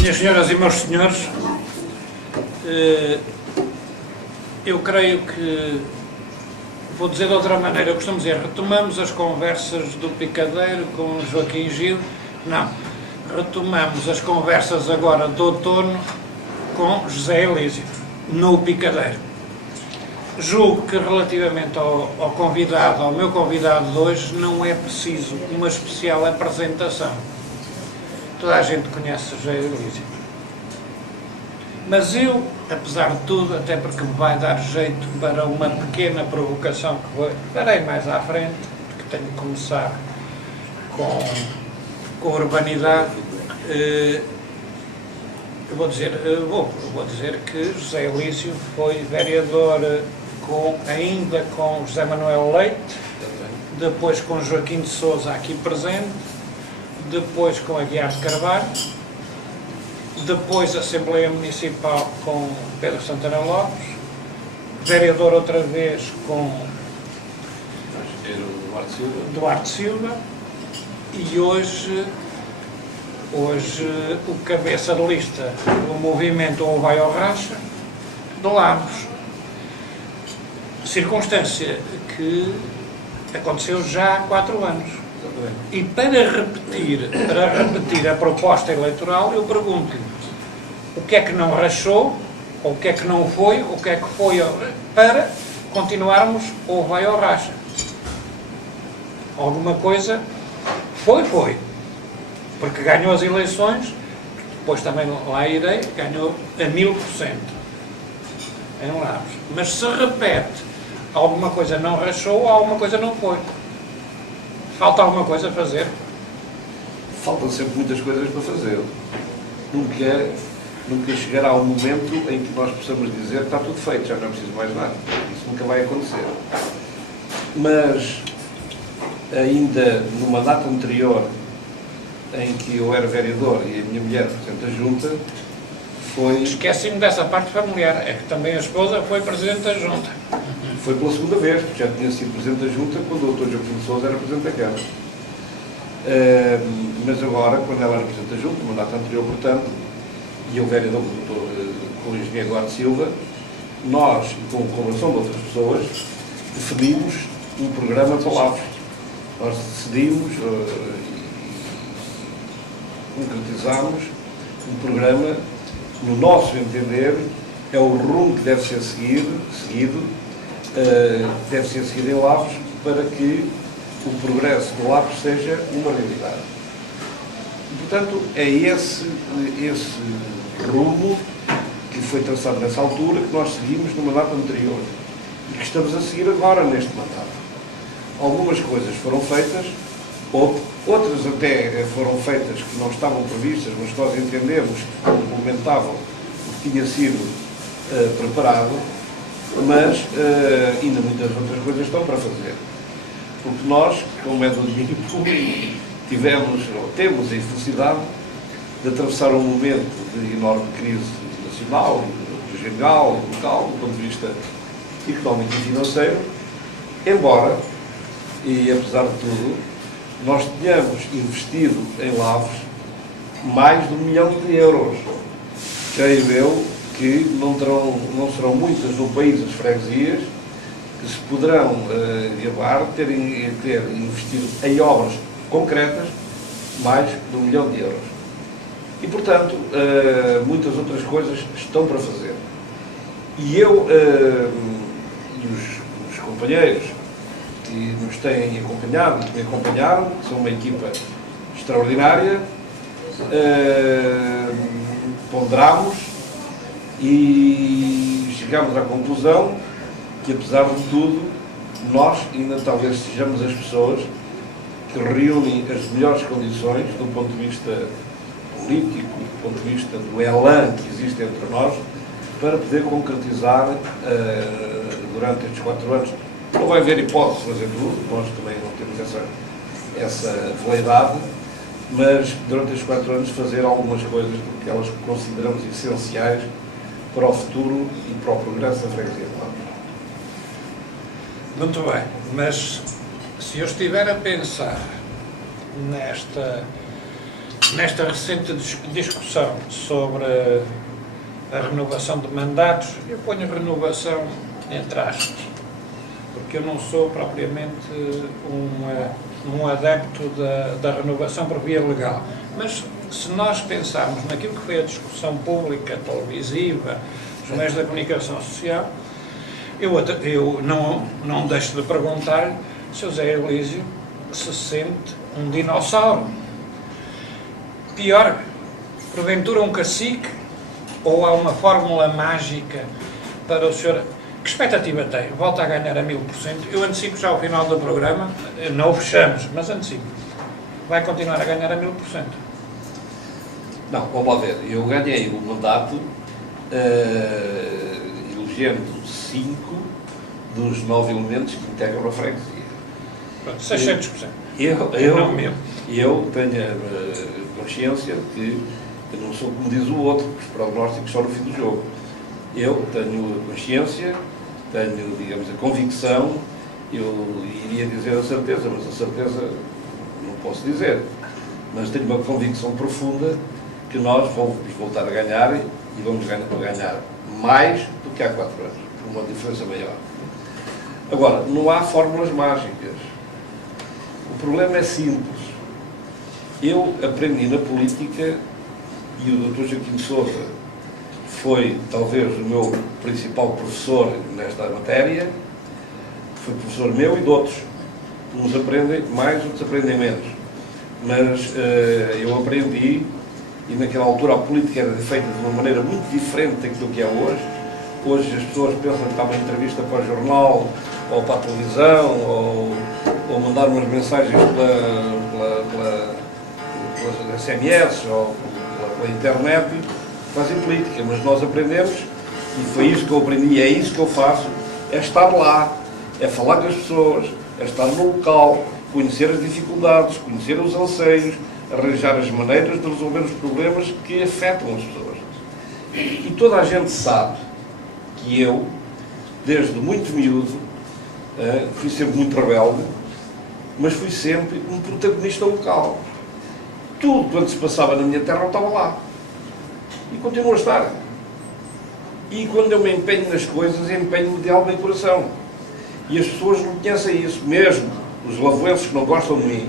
Minhas senhoras e meus senhores, eu creio que, vou dizer de outra maneira, eu costumo dizer, retomamos as conversas do Picadeiro com Joaquim Gil, não, retomamos as conversas agora do outono com José Elísio, no Picadeiro. Julgo que relativamente ao convidado, ao meu convidado de hoje, não é preciso uma especial apresentação. Toda a gente conhece José Elísio. Mas eu, apesar de tudo, até porque me vai dar jeito para uma pequena provocação que farei mais à frente, porque tenho que começar com a urbanidade, eu vou dizer que José Elísio foi vereador ainda com José Manuel Leite, depois com Joaquim de Sousa aqui presente, depois com Aguiar de Carvalho, depois Assembleia Municipal com Pedro Santana Lopes, vereador outra vez com Duarte Silva e hoje o cabeça de lista do movimento Ou Vai ao Racha, de Lavros. Circunstância que aconteceu já há 4 anos. E para repetir a proposta eleitoral, eu pergunto-lhe o que é que não rachou, ou o que é que não foi, o que é que foi para continuarmos ou vai ao racha. Alguma coisa foi. Porque ganhou as eleições, depois também lá irei, ganhou a 1000% em Lavros. Mas se repete, alguma coisa não rachou, alguma coisa não foi. Falta alguma coisa a fazer? Faltam sempre muitas coisas para fazer. Nunca chegará um momento em que nós possamos dizer que está tudo feito, já não é preciso mais nada. Isso nunca vai acontecer. Mas, ainda no mandato anterior, em que eu era vereador e a minha mulher presidente da Junta, foi... Esqueci-me dessa parte familiar, é que também a esposa foi presidente da Junta. Foi pela segunda vez, porque já tinha sido presidente da Junta quando o Dr. Joaquim de Sousa era presidente da Câmara. Mas agora, quando ela era presidente da Junta, no mandato anterior, portanto, e eu vereador com o engenheiro Duarte Silva, nós, com a colaboração de outras pessoas, definimos um programa para Lavros. Nós decidimos e concretizámos um programa, no nosso entender, é o rumo que deve ser seguido em Lavros para que o progresso de Lavros seja uma realidade. E, portanto, é esse rumo que foi traçado nessa altura que nós seguimos no mandato anterior e que estamos a seguir agora neste mandato. Algumas coisas foram feitas, outras até foram feitas que não estavam previstas, mas nós entendemos que complementavam o que tinha sido preparado, mas ainda muitas outras coisas estão para fazer. Porque nós, como é do domínio público, temos a infelicidade de atravessar um momento de enorme crise nacional, regional e local, do ponto de vista económico e financeiro, embora, e apesar de tudo, nós tenhamos investido em Lavros mais de 1 milhão de euros. Creio eu que não serão muitas no país as freguesias que se poderão gabar ter investido em obras concretas mais de 1 milhão de euros. E, portanto, muitas outras coisas estão para fazer. E eu e os companheiros que nos têm acompanhado e que me acompanharam, que são uma equipa extraordinária, ponderamos e chegámos à conclusão que, apesar de tudo, nós ainda talvez sejamos as pessoas que reúnem as melhores condições do ponto de vista político, do ponto de vista do elan que existe entre nós, para poder concretizar durante estes 4 anos. Não vai haver hipótese de fazer tudo, nós também não temos essa veleidade, mas durante estes 4 anos fazer algumas coisas que elas consideramos essenciais para o futuro e para o progresso da freguesia de Lavos. Muito bem, mas se eu estiver a pensar nesta recente discussão sobre a renovação de mandatos, eu ponho renovação entre aspas, porque eu não sou propriamente um adepto da renovação por via legal. Mas se nós pensarmos naquilo que foi a discussão pública, televisiva, os meios da comunicação social, eu não deixo de perguntar se o Zé Elísio se sente um dinossauro. Pior, porventura um cacique, ou há uma fórmula mágica para o senhor? Que expectativa tem? Volta a ganhar a 1000%? Eu antecipo já ao final do programa, não o fechamos, mas antecipo. Vai continuar a ganhar a 1000%? Não, vamos lá ver. Eu ganhei o mandato elegendo 5 dos 9 elementos que integram a freguesia. Pronto, 600%. Eu tenho a consciência que eu não sou como diz o outro, que os prognósticos só no fim do jogo. Eu tenho a consciência, tenho, digamos, a convicção, eu iria dizer a certeza, mas a certeza não posso dizer. Mas tenho uma convicção profunda que nós vamos voltar a ganhar e vamos ganhar mais do que há 4 anos, por uma diferença maior. Agora, não há fórmulas mágicas. O problema é simples. Eu aprendi na política e o Dr. Joaquim Sousa foi talvez o meu principal professor nesta matéria, foi professor meu e de outros. Uns aprendem mais, outros aprendem menos. Mas eu aprendi, e naquela altura a política era feita de uma maneira muito diferente daquilo que é hoje. Hoje as pessoas pensam que está uma entrevista para o jornal, ou para a televisão, ou mandar umas mensagens pelas SMS, ou pela internet, fazem política. Mas nós aprendemos, e foi isso que eu aprendi, e é isso que eu faço, é estar lá, é falar com as pessoas, é estar no local, conhecer as dificuldades, conhecer os anseios, arranjar as maneiras de resolver os problemas que afetam as pessoas. E toda a gente sabe que eu, desde muito miúdo, fui sempre muito rebelde, mas fui sempre um protagonista local. Tudo quanto se passava na minha terra eu estava lá. E continuo a estar. E quando eu me empenho nas coisas, empenho-me de alma e coração. E as pessoas não conhecem isso, mesmo os lavoenses que não gostam de mim.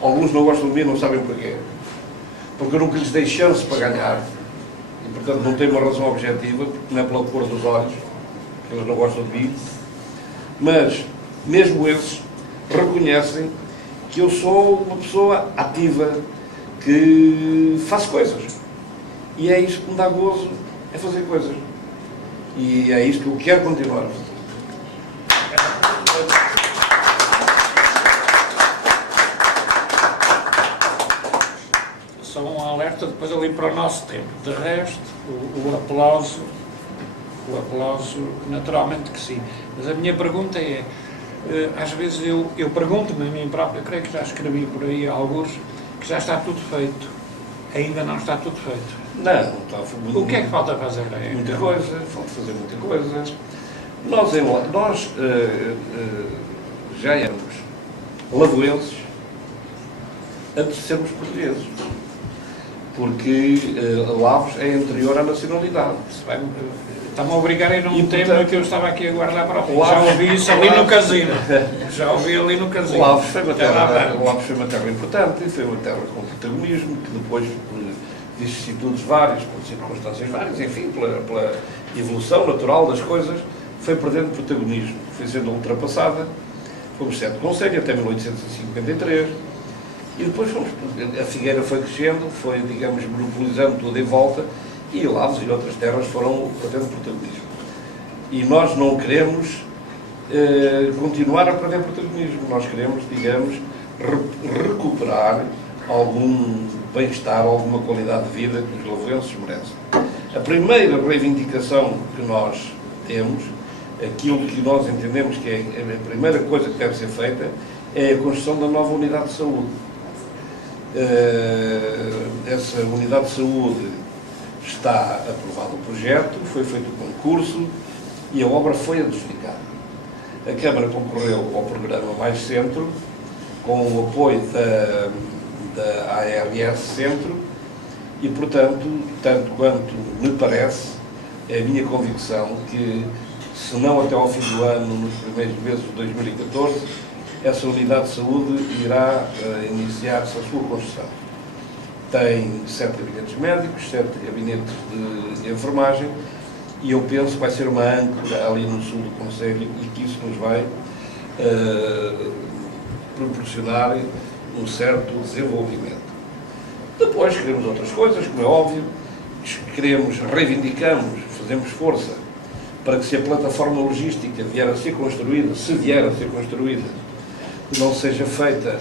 Alguns não gostam de mim, não sabem porquê. Porque eu nunca lhes dei chance para ganhar. E, portanto, não tenho uma razão objetiva, porque não é pela cor dos olhos, porque eles não gostam de mim. Mas, mesmo esses, reconhecem que eu sou uma pessoa ativa, que faço coisas. E é isso que me dá gozo, é fazer coisas. E é isso que eu quero continuar a fazer. Só um alerta depois ali para o nosso tempo. De resto, o aplauso naturalmente que sim. Mas a minha pergunta é, às vezes eu pergunto-me a mim próprio, eu creio que já escrevi por aí alguns, que já está tudo feito. Ainda não está tudo feito. Não está muito. O que é que falta fazer aí? Muita coisa, falta fazer muita coisa. Nós já éramos lavoenses antes de sermos portugueses. Porque Lavos é anterior à nacionalidade. Está-me a obrigar a ir num tema portanto, que eu estava aqui a guardar para o fim. Já ouvi isso ali no casino. Já ouvi ali no casino. Lavos foi uma terra importante, foi uma terra com protagonismo, que depois, por vicissitudes várias, por circunstâncias várias, enfim, pela evolução natural das coisas, foi perdendo protagonismo. Foi sendo ultrapassada, fomos sede de concelho até 1853, e depois a Figueira foi crescendo, foi, digamos, monopolizando tudo em volta, e Lavos e outras terras foram perdendo protagonismo. E nós não queremos continuar a perder protagonismo, nós queremos, digamos, recuperar algum bem-estar, alguma qualidade de vida que os lavoenses merecem. A primeira reivindicação que nós temos, aquilo que nós entendemos que é a primeira coisa que deve ser feita, é a construção da nova unidade de saúde. Essa unidade de saúde está aprovado o projeto, foi feito o concurso e a obra foi adjudicada. A Câmara concorreu ao programa Mais Centro, com o apoio da ARS Centro e, portanto, tanto quanto me parece, é a minha convicção que, se não até ao fim do ano, nos primeiros meses de 2014, essa unidade de saúde irá iniciar-se a sua construção. Tem 7 gabinetes médicos, 7 gabinetes de enfermagem e eu penso que vai ser uma âncora ali no sul do concelho e que isso nos vai proporcionar um certo desenvolvimento. Depois queremos outras coisas, como é óbvio, reivindicamos, fazemos força para que, se a plataforma logística vier a ser construída, se vier a ser construída, não seja feita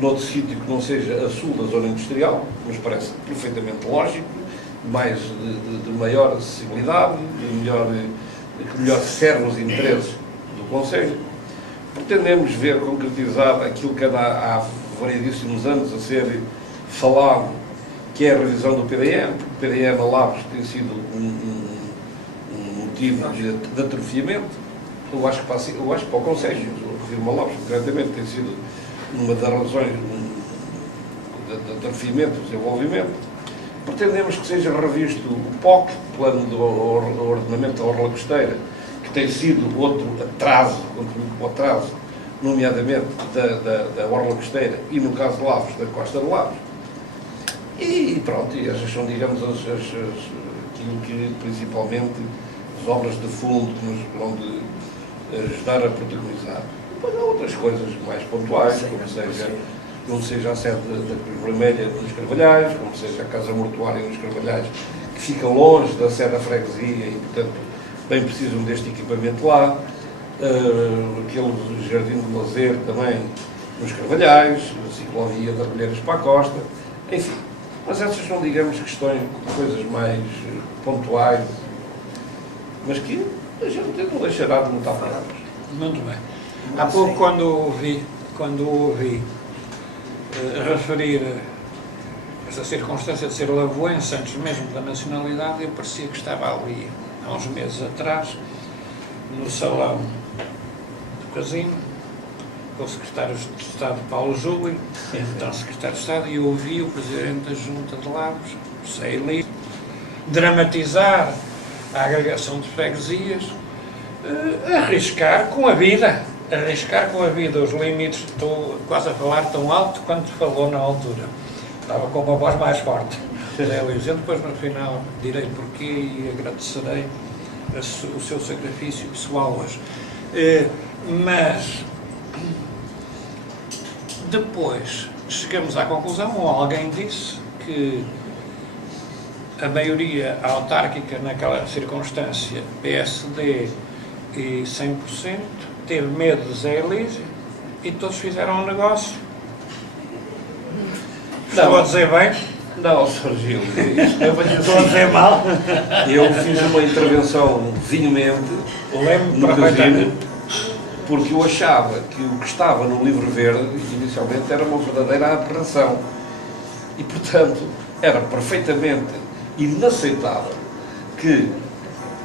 noutro sítio que não seja a sul da zona industrial, nos parece perfeitamente lógico, de maior acessibilidade, que melhor serve os interesses do concelho. Pretendemos ver concretizado aquilo que há variedíssimos anos a ser falado, que é a revisão do PDM, porque o PDM a Lavras tem sido um motivo de atrofiamento. Eu acho que para o concelho, eu refiro-me a Lavras, concretamente, tem sido uma das razões de atrofimento, de desenvolvimento. Pretendemos que seja revisto o POC, Plano do Ordenamento da Orla Costeira, que tem sido outro atraso, nomeadamente da Orla Costeira e, no caso de Lavras, da Costa de Lavras. E pronto, e essas são, digamos, aquilo que principalmente as obras de fundo que nos vão ajudar a protagonizar. Depois há outras coisas mais pontuais, como seja a sede da Cruz Vermelha nos Carvalhais, como seja a Casa Mortuária nos Carvalhais, que fica longe da sede da freguesia e, portanto, bem precisam deste equipamento lá. Aquele jardim de lazer também nos Carvalhais, a ciclovia da Relheiras para a Costa, enfim. Mas essas são, digamos, questões, coisas mais pontuais, mas que a gente não deixará de notar palavras. Muito bem. Há pouco, quando ouvi referir esta circunstância de ser lavoense, antes mesmo da nacionalidade, eu parecia que estava ali, há uns meses atrás, no salão do casino, com o secretário de Estado Paulo Júlio, então secretário de Estado, e eu ouvi o presidente da Junta de Lavras, José Elísio, dramatizar a agregação de freguesias, arriscar com a vida os limites. Estou quase a falar tão alto quanto falou na altura. Estava com uma voz mais forte. José Elísio, depois no final direi porquê e agradecerei o seu sacrifício pessoal hoje. Mas depois chegamos à conclusão, ou alguém disse, que a maioria autárquica naquela circunstância, PSD e 100%, teve medo de Zé Elísio e todos fizeram um negócio. Estou a dizer bem? Não, Sr. Gil, Estou a dizer mal? Eu fiz uma intervenção vizinhamente no casino, porque eu achava que o que estava no Livro Verde, inicialmente, era uma verdadeira aberração. E, portanto, era perfeitamente inaceitável que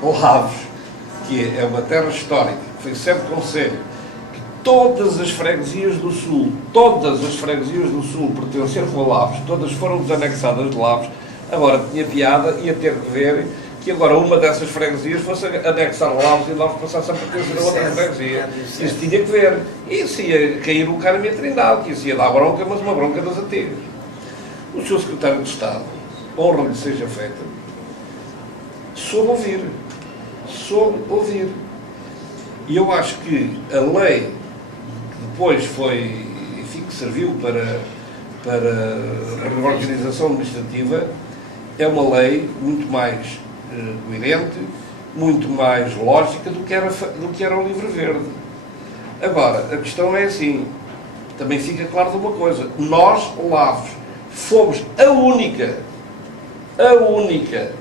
Lavras, que é uma terra histórica, que foi sede de concelho, que todas as freguesias do Sul pertenceram a Lavras, todas foram desanexadas de Lavras. Agora tinha piada, ia ter que ver que agora uma dessas freguesias fosse anexar a Lavras e Lavras passasse a pertencer a outra freguesia. Isso tinha que ver. Isso ia cair um cara em Trindade, que isso ia dar bronca, mas uma bronca das antigas. O Sr. Secretário de Estado, honra-lhe seja feita, soube ouvir. E eu acho que a lei que depois foi, enfim, que serviu para a reorganização administrativa, é uma lei muito mais coerente, muito mais lógica do que era o Livro Verde. Agora, a questão é assim, também fica claro de uma coisa, nós, Lavras, fomos a única,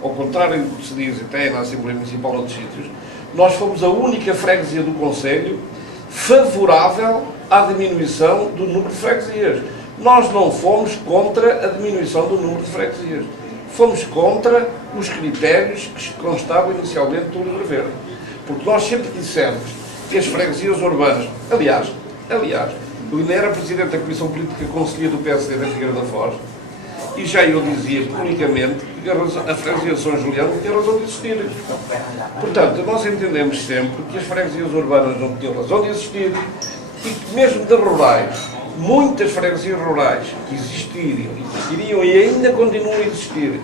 ao contrário do que se diz até na Assembleia Municipal ou outros sítios, nós fomos a única freguesia do concelho favorável à diminuição do número de freguesias. Nós não fomos contra a diminuição do número de freguesias. fomos contra os critérios que constavam inicialmente do Livro Verde. Porque nós sempre dissemos que as freguesias urbanas, aliás, eu ainda era Presidente da Comissão Política Conselhia do PSD da Figueira da Foz, e já eu dizia publicamente que a freguesia de São Julião não tinha razão de existir. Portanto, nós entendemos sempre que as freguesias urbanas não tinham razão de existir e que mesmo das rurais, muitas freguesias rurais que existiriam e ainda continuam a existir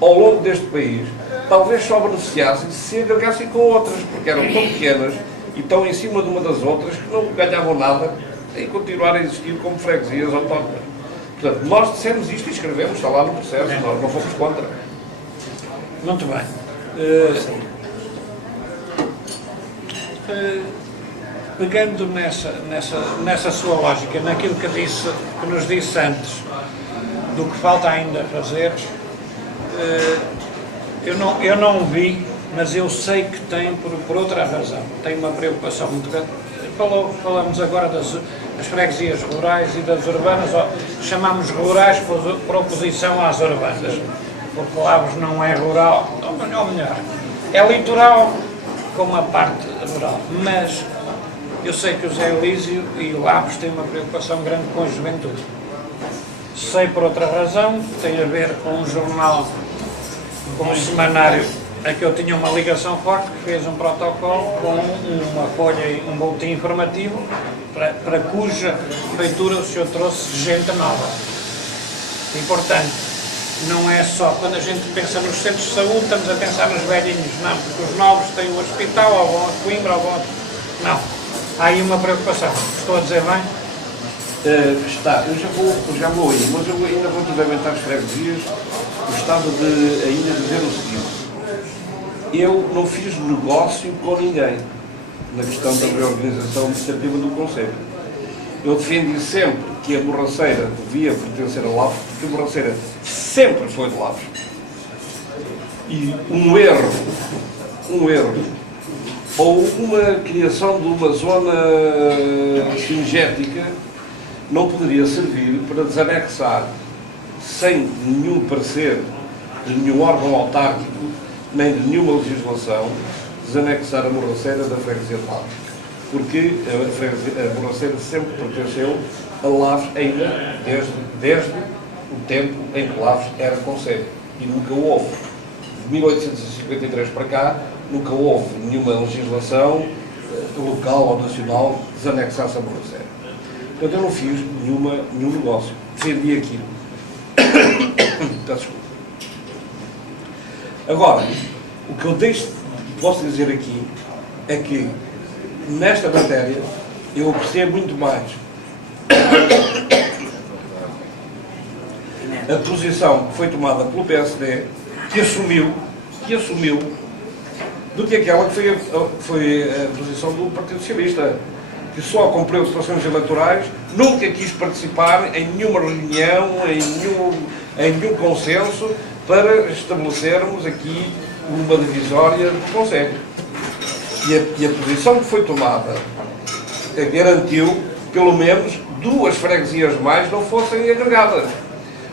ao longo deste país, talvez só beneficiassem se se agregassem com outras, porque eram tão pequenas e tão em cima de uma das outras que não ganhavam nada em continuar a existir como freguesias autónomas. Portanto, nós dissemos isto e escrevemos, está lá no processo, nós não fomos contra. Muito bem. Pegando nessa sua lógica, naquilo que nos disse antes, do que falta ainda fazer, eu não o vi, mas eu sei que tem por outra razão. Tem uma preocupação muito grande. Falamos agora das freguesias rurais e das urbanas, chamamos rurais por oposição às urbanas, porque Lavres não é rural, ou melhor, é litoral com uma parte rural, mas eu sei que o Zé Elísio e o Lavres têm uma preocupação grande com a juventude. Sei por outra razão, tem a ver com um jornal, com um semanário a que eu tinha uma ligação forte, que fez um protocolo com uma folha e um boletim informativo para cuja leitura o senhor trouxe gente nova. E, portanto, não é só quando a gente pensa nos centros de saúde, estamos a pensar nos velhinhos, não, porque os novos têm um hospital, ou vão a Coimbra, ou vão a... Não. Há aí uma preocupação. Estou a dizer bem? Está. Eu já vou aí, mas eu ainda relativamente às freguesias, gostava de ainda dizer o seguinte. Eu não fiz negócio com ninguém na questão da reorganização administrativa do Conselho. Eu defendi sempre que a Borraceira devia pertencer a Lavres, porque a Borraceira sempre foi de Lavres. E um erro, ou uma criação de uma zona singética não poderia servir para desanexar, sem nenhum parecer de nenhum órgão autárquico, nem de nenhuma legislação, desanexar a Borraceira da freguesia de Lavres. Porque a Borraceira sempre pertenceu a Lavres ainda desde o tempo em que Lavres era concelho. E nunca houve, de 1853 para cá, nunca houve nenhuma legislação local ou nacional que desanexasse a Borraceira. Portanto, eu não fiz nenhum negócio. Defendi aquilo. Desculpa. Agora, o que eu posso dizer aqui é que, nesta matéria, eu apreciei muito mais a posição que foi tomada pelo PSD, que assumiu, do que aquela que foi a posição do Partido Socialista, que só com preocupações eleitorais nunca quis participar em nenhuma reunião, em nenhum consenso, para estabelecermos aqui uma divisória do Conselho. E a posição que foi tomada garantiu, pelo menos, 2 freguesias mais não fossem agregadas.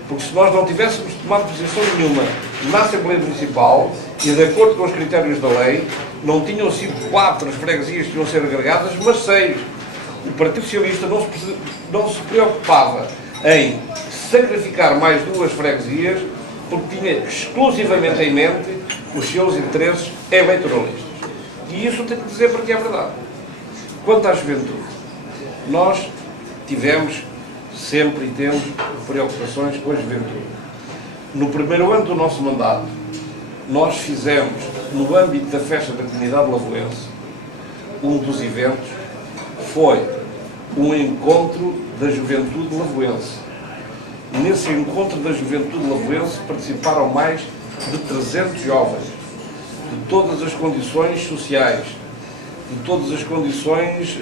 Porque se nós não tivéssemos tomado posição nenhuma na Assembleia Municipal, e de acordo com os critérios da lei, não tinham sido 4 as freguesias que iam ser agregadas, mas 6. O Partido Socialista não se preocupava em sacrificar mais 2 freguesias, porque tinha exclusivamente em mente os seus interesses eleitoralistas. E isso tenho que dizer porque é verdade. Quanto à juventude, nós tivemos sempre e temos preocupações com a juventude. No primeiro ano do nosso mandato, nós fizemos, no âmbito da festa da comunidade lavoense, um dos eventos foi um encontro da juventude lavoense. Nesse encontro da juventude lavoense participaram mais de 300 jovens, de todas as condições sociais, de todas as condições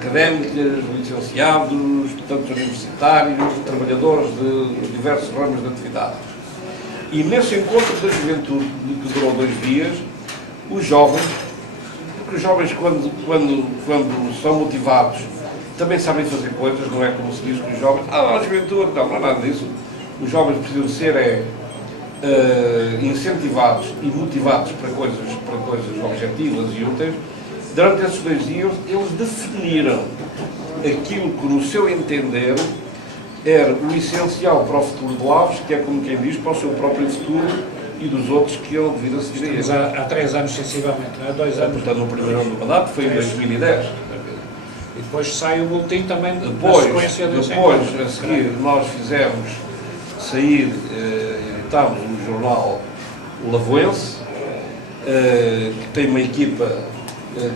académicas, licenciados, tanto universitários, trabalhadores de diversos ramos de atividade. E nesse encontro da juventude, que durou 2 dias, os jovens, porque os jovens quando são motivados, também sabem fazer coisas, não é como se diz que os jovens, a juventude, não é nada disso. Os jovens precisam ser incentivados e motivados para coisas objetivas e úteis, durante esses 2 dias eles definiram aquilo que, no seu entender, era o essencial para o futuro de Lavres, que é, como quem diz, para o seu próprio futuro e dos outros que iam vir a seguir a ele. Há 3 anos, sensivelmente, há 2 anos. Portanto, no primeiro ano do mandato foi em 2010. E depois sai o boletim também da Depois, sequência desse a seguir, nós fizemos sair, editámos um jornal Lavoense, que tem uma equipa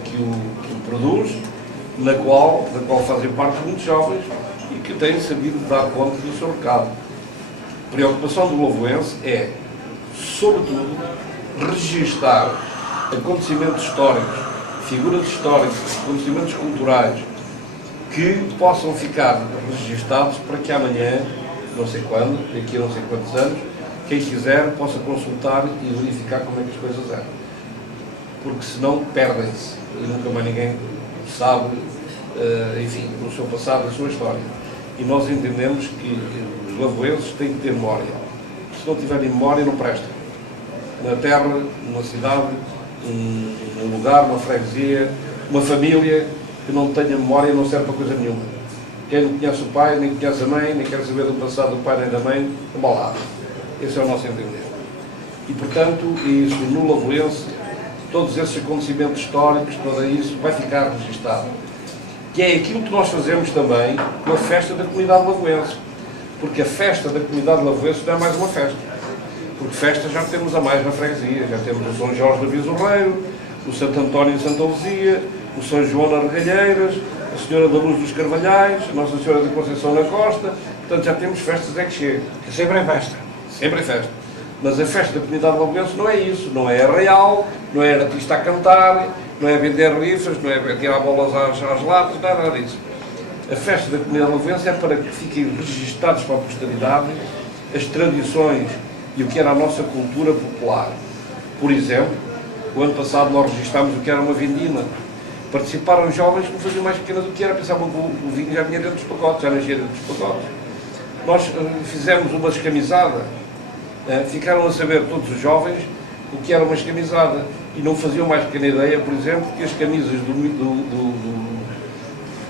que o produz, da qual fazem parte muitos jovens e que têm sabido dar conta do seu recado. A preocupação do Lavoense é, sobretudo, registar acontecimentos históricos, figuras históricas, acontecimentos culturais que possam ficar registados para que amanhã, não sei quando, daqui a não sei quantos anos, quem quiser possa consultar e verificar como é que as coisas eram. Porque senão perdem-se e nunca mais ninguém sabe, enfim, o seu passado, a sua história. E nós entendemos que os lavoenses têm que ter memória. Se não tiverem memória, não prestam. Na terra, numa cidade, um lugar, uma freguesia, uma família que não tenha memória não serve para coisa nenhuma. Quem não conhece o pai, nem conhece a mãe, nem quer saber do passado do pai nem da mãe, é mal lado. Esse é o nosso entender. E, portanto, isso no Lavoense, todos esses acontecimentos históricos, tudo isso, vai ficar registado. Que é aquilo que nós fazemos também com a festa da comunidade lavoense. Porque a festa da comunidade lavoense não é mais uma festa. Porque festas já temos a mais na freguesia. Já temos o São Jorge da Visorreiro, o Santo António de Santa Luzia, o São João nas Regalheiras, a Senhora da Luz dos Carvalhais, a Nossa Senhora da Conceição na Costa. Portanto, já temos festas é que chega. É sempre em festa. Sempre em festa. Mas a festa da comunidade lavoense não é isso. Não é arraial, não é artista a cantar, não é vender rifas, não é tirar bolas às latas, nada disso. A festa da comunidade lavoense é para que fiquem registados para a posteridade as tradições e o que era a nossa cultura popular. Por exemplo, o ano passado nós registámos o que era uma vindima. Participaram jovens que não faziam mais pequena do que era, pensavam que o vinho já vinha dentro dos pacotes, já nascia dentro dos pacotes. Nós fizemos uma escamisada, ficaram a saber todos os jovens o que era uma escamisada e não faziam mais pequena ideia, por exemplo, que as camisas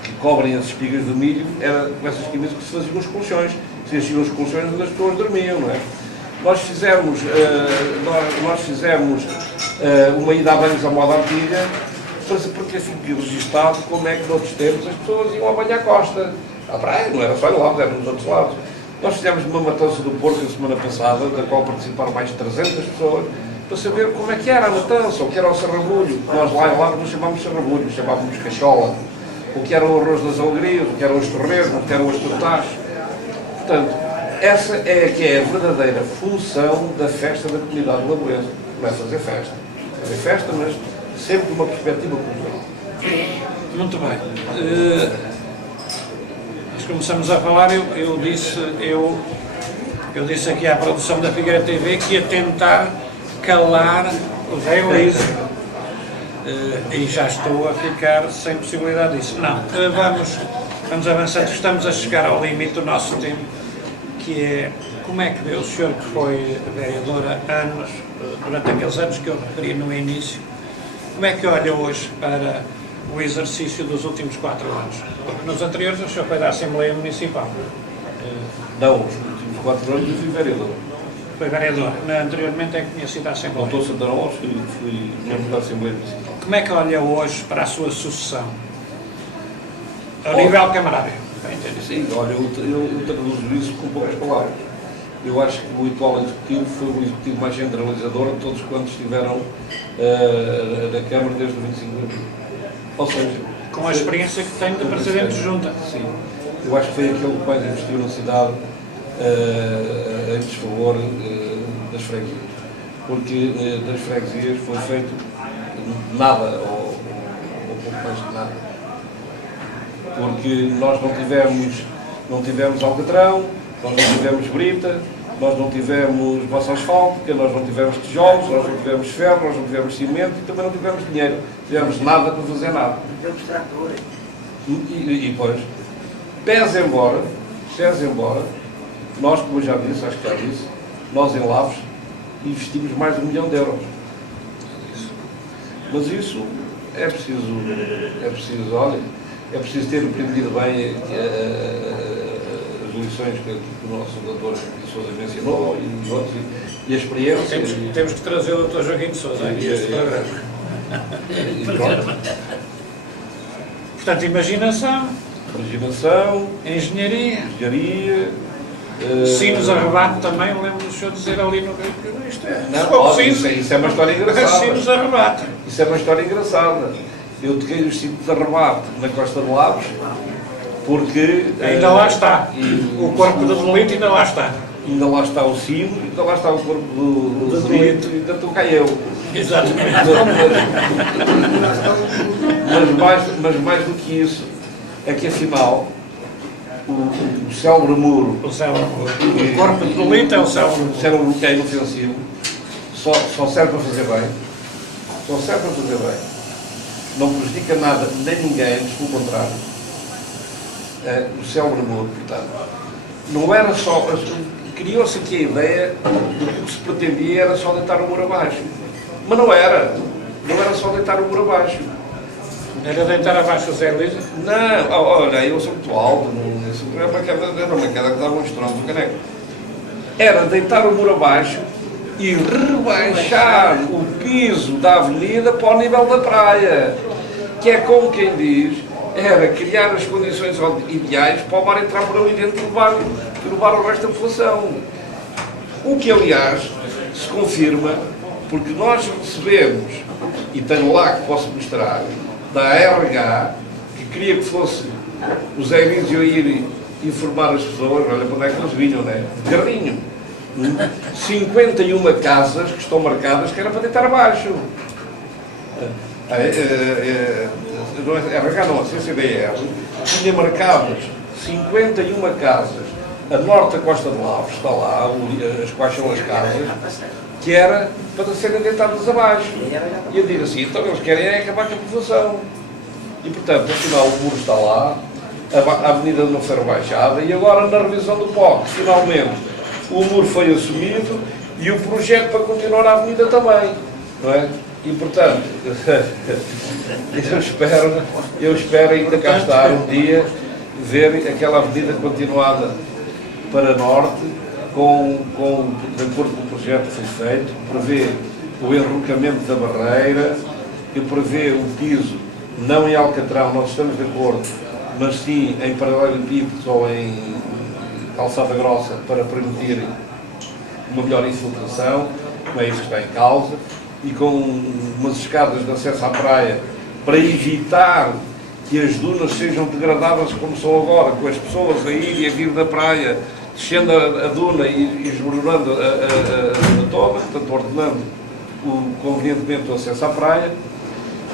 que cobrem as espigas do milho eram com essas camisas que se faziam os colchões, se enchiam os colchões onde as pessoas dormiam, não é? Nós fizemos uma ida a banhos à moda antiga, porque fique registado como é que noutros tempos as pessoas iam a banhar a costa, à praia, não era só em Lavres, era nos outros lados. Nós fizemos uma matança do porco a semana passada, da qual participaram mais de 300 pessoas, para saber como é que era a matança, o que era o sarrabulho. Nós lá em Lavres não chamávamos sarrabulho, chamávamos cachola, o que era o arroz das alegrias, o que eram os torresmos, o que eram os tortás. Portanto, essa é que é a verdadeira função da festa da comunidade lavoense. Não é fazer festa. Fazer festa, mas sempre de uma perspectiva cultural. Muito bem. Nós começamos a falar, eu disse aqui à produção da Figueira TV que ia tentar calar o Zé Luís. E já estou a ficar sem possibilidade disso. Não, vamos avançando, estamos a chegar ao limite do nosso tempo, que é como é que vê o senhor que foi vereador há anos, durante aqueles anos que eu referi no início, como é que olha hoje para o exercício dos últimos 4 anos? Nos anteriores o senhor foi da Assembleia Municipal. Não, os últimos 4 anos eu fui vereador. Foi vereador. Anteriormente é que tinha sido da Assembleia. Doutor Santana Lopes, fui membro da Assembleia Municipal. Como é que olha hoje para a sua sucessão? Ao nível camarário. Sim, olha, eu traduzo isso com poucas palavras. Eu acho que o atual executivo foi o executivo mais centralizador de todos quantos estiveram na Câmara desde o 25 de abril. Ou seja, com a experiência que tem de Presidente de Junta. Sim, eu acho que foi aquele que mais investiu na cidade em desfavor das freguesias. Porque das freguesias foi feito nada, ou pouco mais de nada. Porque nós não tivemos alcatrão, nós não tivemos brita, nós não tivemos massa asfáltica, nós não tivemos tijolos, nós não tivemos ferro, nós não tivemos cimento e também não tivemos dinheiro. Não tivemos nada para fazer nada. E pois, pese embora, nós, como eu já disse, acho que já disse, nós em Lavres investimos mais de 1 milhão de euros. Mas isso é preciso, olha, é preciso ter aprendido bem as lições que o nosso doutor de Sousa mencionou e outros, e a experiência. Temos que trazer o doutor Joaquim de Sousa aqui a este programa. Portanto, imaginação, engenharia, sinos a rebate também, lembro do senhor dizer ali no Rio que isto é. Não, isso é uma história engraçada. Sinos a rebate. Isso é uma história engraçada. Eu toquei os sinos de rebate na Costa de Lagos, porque... Ainda lá está. O corpo do delito ainda lá está. Ainda lá está o sino, ainda lá está o corpo do delito, ainda estou cá eu. Exatamente. Mas mais do que isso, é que afinal, o célebre muro... O corpo do delito é o célebre muro. O célebre muro que é inofensivo, só serve para fazer bem. Só serve para fazer bem. Não prejudica nada, nem ninguém, antes pelo contrário. O célebre muro, portanto, não era só... Criou-se aqui a ideia de que o que se pretendia era só deitar o muro abaixo. Mas não era. Não era só deitar o muro abaixo. Era deitar abaixo o Zé Luís? Não, olha, eu sou muito alto. Era uma queda que dava um estrondo do caneco. Era deitar o muro abaixo e rebaixar o piso da avenida para o nível da praia. Que é como quem diz, era criar as condições ideais para o mar entrar por ali dentro e levar o resto da população. O que, aliás, se confirma, porque nós recebemos, e tenho lá que posso mostrar, da ARH, que queria que fosse o Zé Vídeo a ir informar as pessoas, olha para onde é que eles vinham, né? De carrinho. 51 casas que estão marcadas que era para deitar abaixo. RH não, a CCDR tinha marcadas 51 casas a norte da Costa de Lagos, está lá, as quais são as casas, que era para serem deitadas abaixo. E eu digo assim, então eles querem é acabar com a população. E portanto, afinal o muro está lá, a avenida não foi rebaixada, e agora na revisão do POC, finalmente, o muro foi assumido e o projeto para continuar a avenida também, não é? E portanto, eu espero ainda cá estar um dia, ver aquela avenida continuada para norte, de acordo com o projeto que foi feito, prevê o enrocamento da barreira, que prevê o piso não em alcatrão, nós estamos de acordo, mas sim em paralelepípedos ou em calçada grossa para permitir uma melhor infiltração, não é isso que está em causa, e com umas escadas de acesso à praia para evitar que as dunas sejam degradadas como são agora, com as pessoas a ir e a vir da praia, descendo a duna e esboroando a toda, portanto ordenando convenientemente o acesso à praia,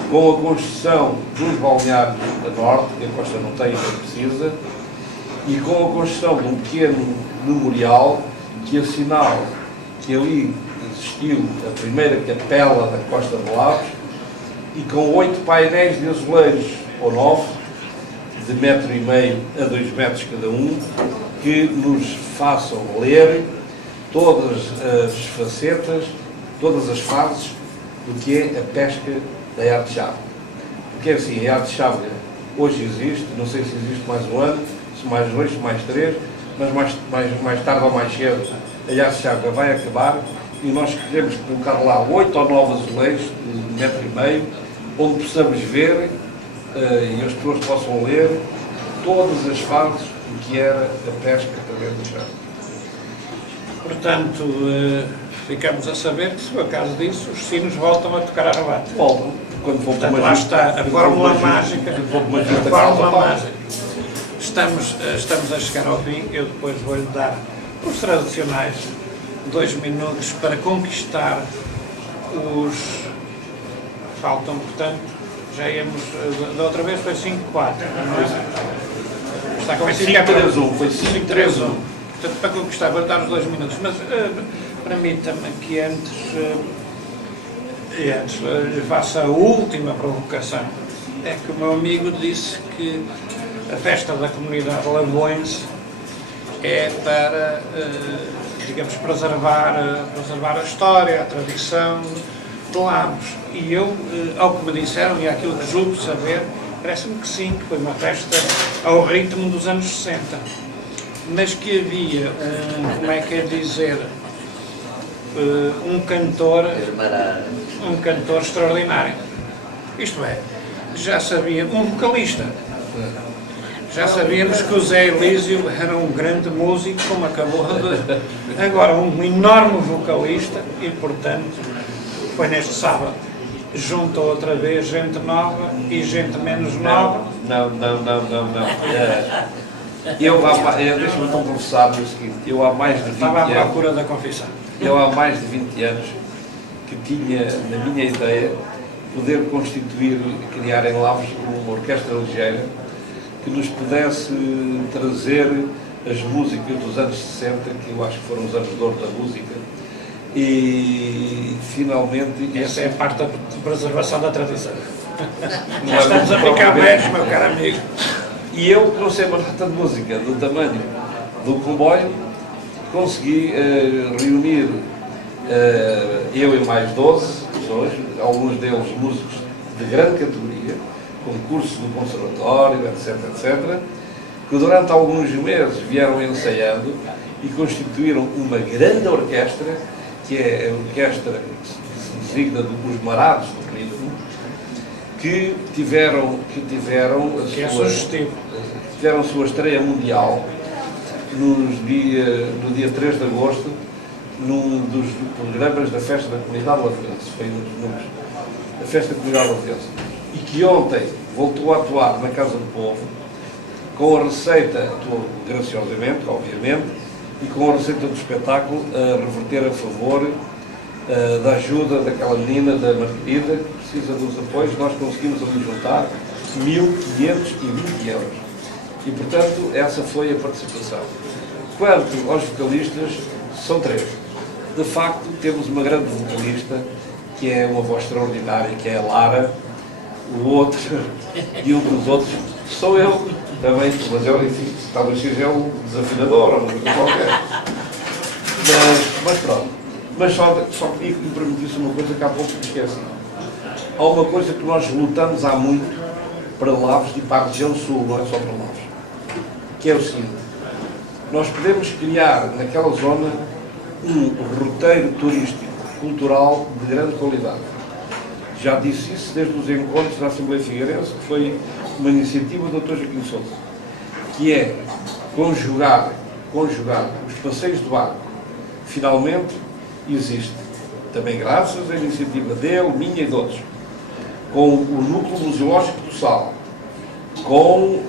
com a construção dos balneários a norte, que a costa não tem, não precisa, e com a construção de um pequeno memorial que assinala que ali existiu a primeira capela da Costa de Lagos, e com 8 painéis de azulejos, ou 9, de 1,5 m a 2 metros cada um, que nos façam ler todas as facetas, todas as fases do que é a pesca da arte-chave. Porque é assim, a arte-chave hoje existe, não sei se existe mais um ano, se mais 2, se mais 3, mas mais tarde ou mais cedo a arte-chave vai acabar e nós queremos colocar lá 8 ou 9 azulejos de 1,5 m, onde possamos ver e as pessoas possam ler todas as fases do que era a pesca através da chave. Portanto, ficamos a saber que, se for caso disso, os sinos voltam a tocar a rebate. Voltam. Quando for Portanto, lá está a fórmula mágica. A fórmula mágica. Estamos a chegar ao fim. Eu depois vou-lhe dar os tradicionais 2 minutos para conquistar os... Faltam, portanto, já íamos... Da outra vez foi 5-4, não é? Está convencido que é para... 5-3-1, foi 5-3-1. Portanto, para conquistar, vou dar os 2 minutos. Mas permita-me que antes lhe faça a última provocação. É que o meu amigo disse que a festa da comunidade Lavões é para digamos, preservar a história, a tradição de Lavos. E eu, ao que me disseram e àquilo que julgo saber, parece-me que sim, que foi uma festa ao ritmo dos anos 60. Mas que havia como é que é dizer, um cantor extraordinário. Isto é, já sabia, um vocalista. Já sabíamos que o Zé Elísio era um grande músico, como acabou de... Agora, um enorme vocalista e, portanto, foi neste sábado. Juntou outra vez gente nova e gente menos nova. Não. Deixa-me então confessar o seguinte, eu há mais de 20 Estava à anos... procura da confissão. Eu há mais de 20 anos que tinha na minha ideia poder constituir, criar em Lavos uma orquestra ligeira que nos pudesse trazer as músicas dos anos 60, que eu acho que foram os anos de ouro da música, e finalmente... Essa é a parte da preservação da tradição. Não Já é estamos a muito ficar propriamente. velhos, meu caro amigo. E eu, que não sei uma nota de música do tamanho do comboio, consegui reunir eu e mais 12 pessoas, alguns deles músicos de grande categoria, com curso do conservatório, etc., que durante alguns meses vieram ensaiando e constituíram uma grande orquestra, que é a orquestra que se designa dos Marados do Ritmo, que tiveram a sua estreia mundial no dia 3 de agosto, num dos programas da Festa da Comunidade Laverense, foi um dos números da Festa da Comunidade Laverense, e que ontem voltou a atuar na Casa do Povo, com a receita, atuou graciosamente, obviamente, e com a receita do espetáculo a reverter a favor da ajuda daquela menina, da Margarida, que precisa dos apoios. Nós conseguimos ali juntar 1.520 euros. E, portanto, essa foi a participação. Quanto aos vocalistas, são 3. De facto, temos uma grande vocalista, que é uma voz extraordinária, que é a Lara. O outro, e um dos outros, sou eu também, mas eu, enfim, talvez seja o desafinador, ou uma coisa qualquer. Mas pronto. Mas só queria que me permitisse uma coisa que há pouco me esqueci. Há uma coisa que nós lutamos há muito para Lavos e para a região sul, não é só para Lavos, que é o seguinte: nós podemos criar naquela zona um roteiro turístico, cultural de grande qualidade. Já disse isso desde os encontros da Assembleia Figueirense, que foi uma iniciativa do Dr. Joaquim Sousa, que é conjugar os passeios do barco. Finalmente existe, também graças à iniciativa dele, minha e de outros, com o núcleo museológico do Sal, com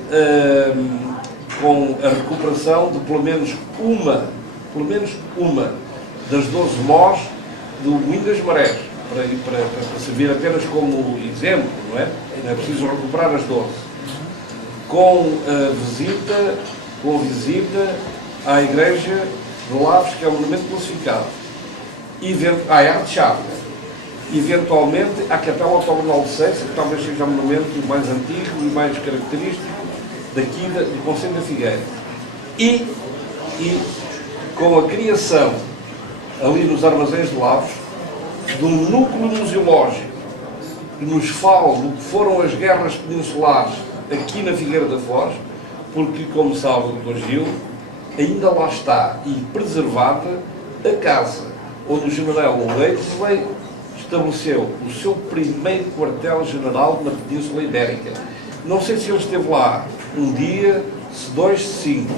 a recuperação de pelo menos uma das 12 mós do Moinho das Marés, para servir apenas como exemplo, não é? É preciso recuperar as 12. Com a visita à igreja de Lavos, que é um monumento classificado, à arte-chave, eventualmente à Capela Octogonal de Seixas, que talvez seja o monumento mais antigo e mais característico daqui do Concelho da Figueira. E com a criação, ali nos armazéns de Lavos, de um núcleo museológico que nos fala do que foram as guerras peninsulares aqui na Figueira da Foz, porque, como sabe o Dr. Gil, ainda lá está e preservada a casa onde o general Leite estabeleceu o seu primeiro quartel-general na Península Ibérica. Não sei se ele esteve lá um dia, se 2, se 5,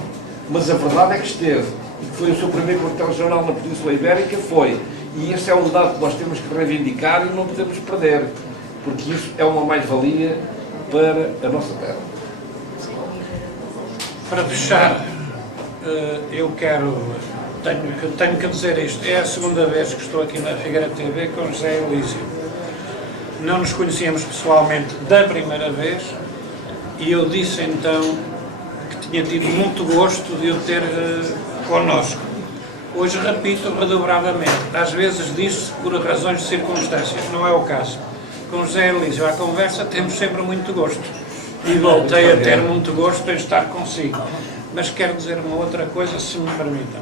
mas a verdade é que esteve, e que foi o seu primeiro quartel-general na Península Ibérica, foi. E esse é um dado que nós temos que reivindicar e não podemos perder, porque isso é uma mais-valia para a nossa terra. Para fechar, eu tenho que dizer isto. É a segunda vez que estou aqui na Figueira TV com José Elísio. Não nos conhecíamos pessoalmente da primeira vez e eu disse então que tinha tido muito gosto de o ter connosco. Hoje repito redobradamente, às vezes disse por razões de circunstâncias, não é o caso. Com José Elísio à conversa temos sempre muito gosto e voltei a ter muito gosto em estar consigo. Mas quero dizer uma outra coisa, se me permitam.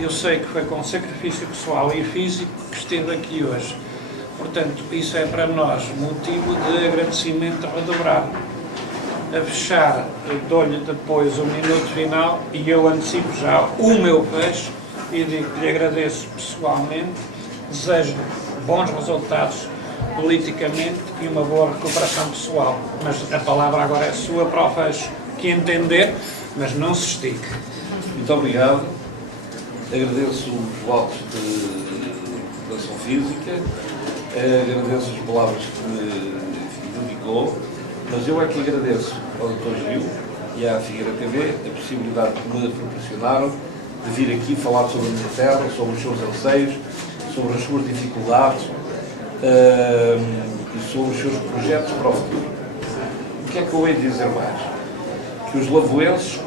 eu sei que foi com sacrifício pessoal e físico que esteve aqui hoje. Portanto, isso é para nós motivo de agradecimento redobrado. A fechar, dou-lhe depois o minuto final e eu antecipo já o meu fecho e digo que lhe agradeço pessoalmente, desejo bons resultados politicamente e uma boa recuperação pessoal. Mas a palavra agora é sua para o fecho, que entender, mas não se estique. Muito obrigado. Agradeço os votos de ação física, agradeço as palavras que me dedicou, mas eu é que agradeço ao Dr. Gil e à Figueira TV a possibilidade que me proporcionaram de vir aqui falar sobre a minha terra, sobre os seus anseios, sobre as suas dificuldades e sobre os seus projetos para o futuro. O que é que eu hei de dizer mais? Que os lavoenses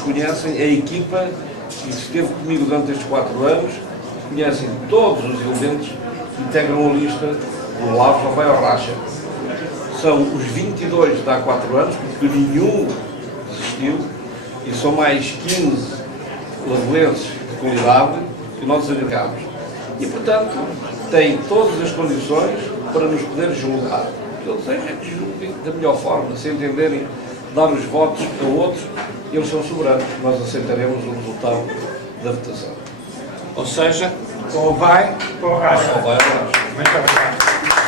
conhecem a equipa que esteve comigo durante estes 4 anos, conhecem todos os elementos que integram a lista do Lavo já vai ao racha. São os 22 de há 4 anos, porque nenhum desistiu, e são mais 15 lavoenses de qualidade que nós agregamos. E, portanto, têm todas as condições para nos poder julgar. O que eu desejo é que julguem da melhor forma, se entenderem dar os votos a outros, eles são soberanos. Nós aceitaremos o resultado da votação. Ou seja, ou vai, ou racha. Ou vai, ou racha. Muito obrigado.